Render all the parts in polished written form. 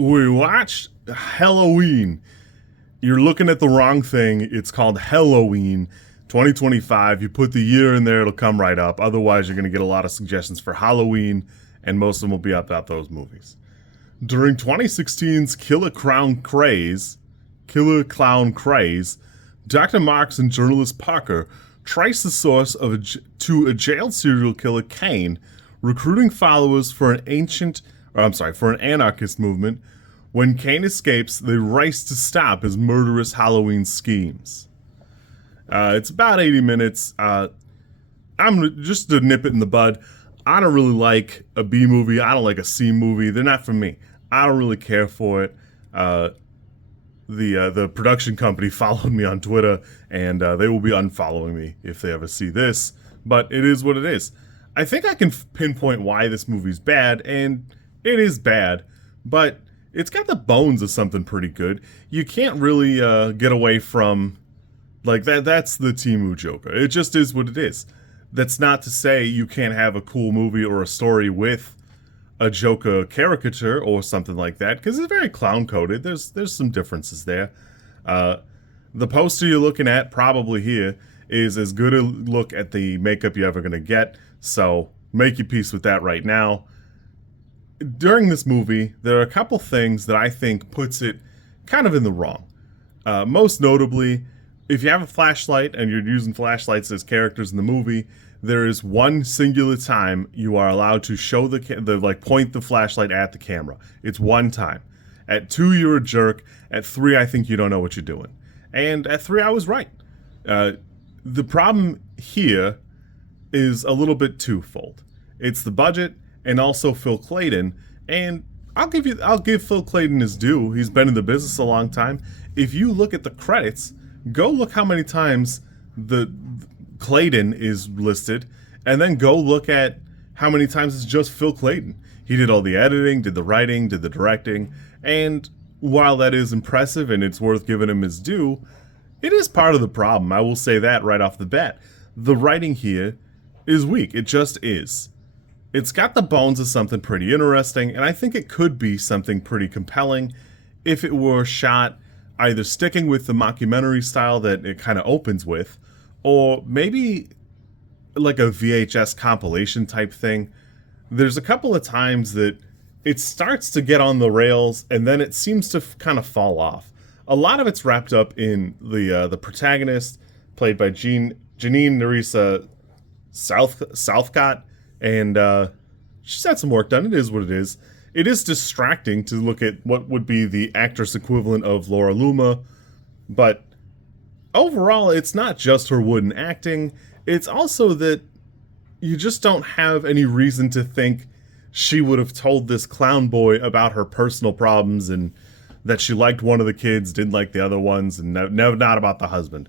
We watched Helloween. You're looking at the wrong thing. It's called Helloween 2025. You put the year in there, it'll come right up. Otherwise, you're going to get a lot of suggestions for Halloween, and most of them will be about those movies. During 2016's Killer Clown Craze, Dr. Marks and journalist Parker trace the source to a jailed serial killer Kane, recruiting followers for an anarchist movement. When Kane escapes, they race to stop his murderous Halloween schemes. It's about 80 minutes. I'm just to nip it in the bud. I don't really like a B movie. I don't like a C movie. They're not for me. I don't really care for it. The production company followed me on Twitter, and they will be unfollowing me if they ever see this. But it is what it is. I think I can pinpoint why this movie's bad, and it is bad, but it's got the bones of something pretty good. You can't really get away from, like, that's the Temu Joker. It just is what it is. That's not to say you can't have a cool movie or a story with a Joker caricature or something like that, because it's very clown-coded. There's some differences there. The poster you're looking at, probably here, is as good a look at the makeup you're ever going to get, so make your peace with that right now. During this movie, there are a couple things that I think puts it kind of in the wrong. Most notably, if you have a flashlight and you're using flashlights as characters in the movie, there is one singular time you are allowed to show point the flashlight at the camera. It's one time. At 2, you're a jerk. At 3, I think you don't know what you're doing. And at 3, I was right. The problem here is a little bit twofold. It's the budget and also Phil Claydon. And I'll give Phil Claydon his due. He's been in the business a long time. If you look at the credits, go look how many times the Claydon is listed, and then go look at how many times it's just Phil Claydon. He did all the editing, did the writing, did the directing, and while that is impressive and it's worth giving him his due, it is part of the problem. I will say that right off the bat. The writing here is weak. It just is. It's got the bones of something pretty interesting, and I think it could be something pretty compelling if it were shot either sticking with the mockumentary style that it kind of opens with, or maybe like a VHS compilation type thing. There's a couple of times that it starts to get on the rails, and then it seems to kind of fall off. A lot of it's wrapped up in the protagonist, played by Jeanine Nerissa Sothcott, and she's had some work done. It is what it is. It is distracting to look at what would be the actress equivalent of Laura Luma, but overall, it's not just her wooden acting. It's also that you just don't have any reason to think she would have told this clown boy about her personal problems and that she liked one of the kids, didn't like the other ones, and not about the husband.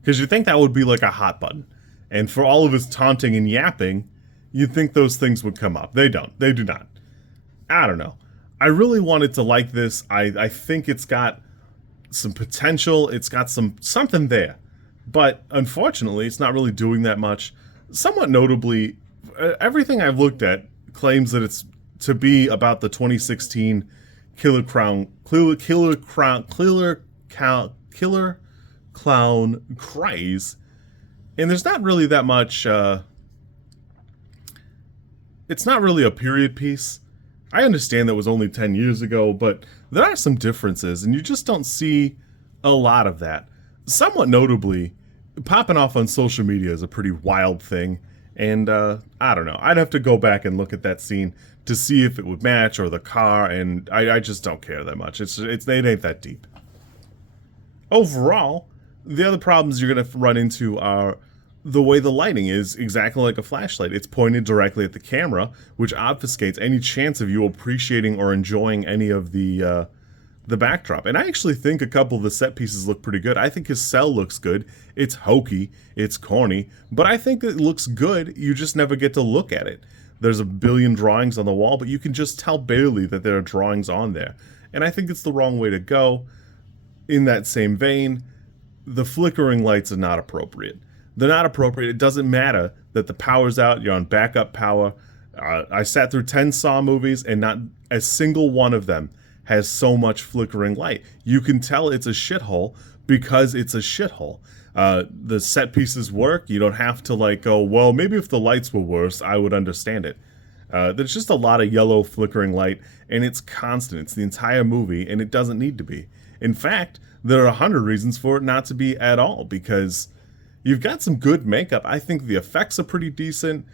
Because you think that would be like a hot button. And for all of his taunting and yapping, you'd think those things would come up. They don't. They do not. I don't know. I really wanted to like this. I think it's got some potential. It's got something there. But unfortunately, it's not really doing that much. Somewhat notably, everything I've looked at claims that it's to be about the 2016 Killer Clown craze. And there's not really that much. It's not really a period piece. I understand that was only 10 years ago, but there are some differences, and you just don't see a lot of that. Somewhat notably, popping off on social media is a pretty wild thing, and I don't know. I'd have to go back and look at that scene to see if it would match, or the car, and I just don't care that much. It ain't that deep. Overall, the other problems you're going to run into are the way the lighting is exactly like a flashlight. It's pointed directly at the camera, which obfuscates any chance of you appreciating or enjoying any of the backdrop. And I actually think a couple of the set pieces look pretty good. I think his cell looks good. It's hokey, it's corny, but I think it looks good. You just never get to look at it. There's a billion drawings on the wall, but you can just tell barely that there are drawings on there. And I think it's the wrong way to go. In that same vein, the flickering lights are not appropriate. They're not appropriate. It doesn't matter that the power's out. You're on backup power. I sat through 10 Saw movies, and not a single one of them has so much flickering light. You can tell it's a shithole because it's a shithole. The set pieces work. You don't have to like go, well, maybe if the lights were worse, I would understand it. There's just a lot of yellow flickering light, and it's constant. It's the entire movie, and it doesn't need to be. In fact, there are 100 reasons for it not to be at all, because you've got some good makeup. I think the effects are pretty decent.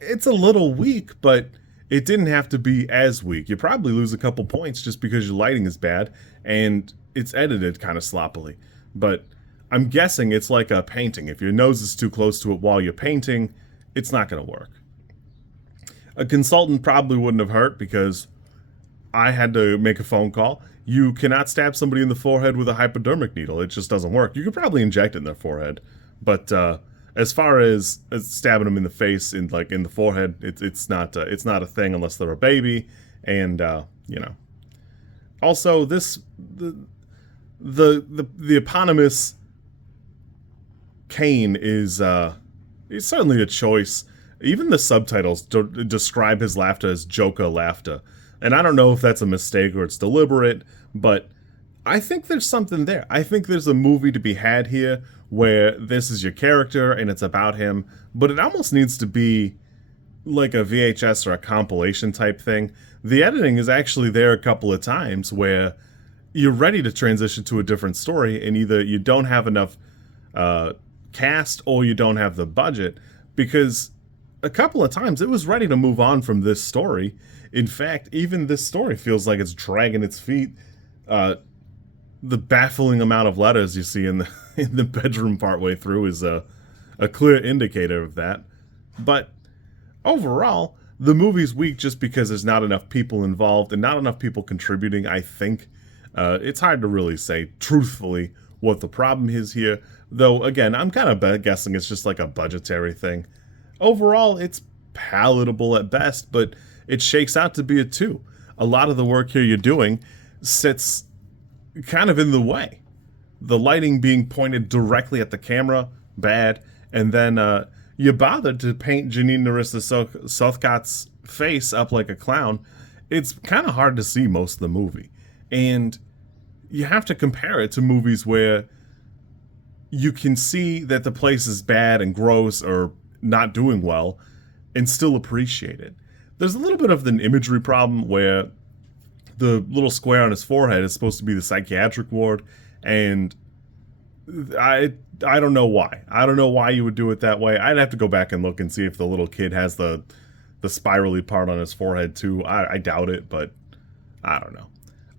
It's a little weak, but it didn't have to be as weak. You probably lose a couple points just because your lighting is bad, and it's edited kind of sloppily. But I'm guessing it's like a painting. If your nose is too close to it while you're painting, it's not going to work. A consultant probably wouldn't have hurt because I had to make a phone call. You cannot stab somebody in the forehead with a hypodermic needle. It just doesn't work. You could probably inject it in their forehead, but as far as stabbing them in the face, in the forehead, it's not a thing unless they're a baby. And also the eponymous Kane is certainly a choice. Even the subtitles describe his laughter as Joker laughter. And I don't know if that's a mistake or it's deliberate, but I think there's something there. I think there's a movie to be had here where this is your character and it's about him, but it almost needs to be like a VHS or a compilation type thing. The editing is actually there a couple of times where you're ready to transition to a different story, and either you don't have enough cast or you don't have the budget, because a couple of times it was ready to move on from this story. In fact, even this story feels like it's dragging its feet. The baffling amount of letters you see in the bedroom partway through is a clear indicator of that. But overall, the movie's weak just because there's not enough people involved and not enough people contributing, I think. It's hard to really say truthfully what the problem is here. Though, again, I'm kind of guessing it's just like a budgetary thing. Overall, it's palatable at best, but it shakes out to be a 2. A lot of the work here you're doing sits kind of in the way. The lighting being pointed directly at the camera, bad, and then you bothered to paint Jeanine Nerissa Sothcott's face up like a clown. It's kind of hard to see most of the movie. And you have to compare it to movies where you can see that the place is bad and gross or not doing well and still appreciate it. There's a little bit of an imagery problem where the little square on his forehead is supposed to be the psychiatric ward, and I don't know why. I don't know why you would do it that way. I'd have to go back and look and see if the little kid has the spirally part on his forehead too. I doubt it, but I don't know.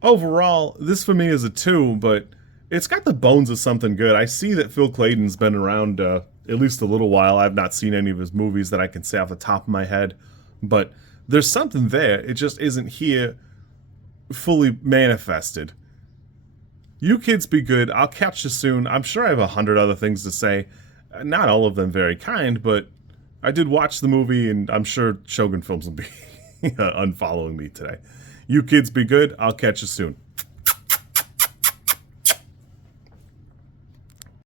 Overall, this for me is a 2, but it's got the bones of something good. I see that Phil Claydon's been around at least a little while. I've not seen any of his movies that I can say off the top of my head, but there's something there. It just isn't here fully manifested. You kids be good. I'll catch you soon. I'm sure I have 100 other things to say. Not all of them very kind, but I did watch the movie, and I'm sure Shogun Films will be unfollowing me today. You kids be good. I'll catch you soon.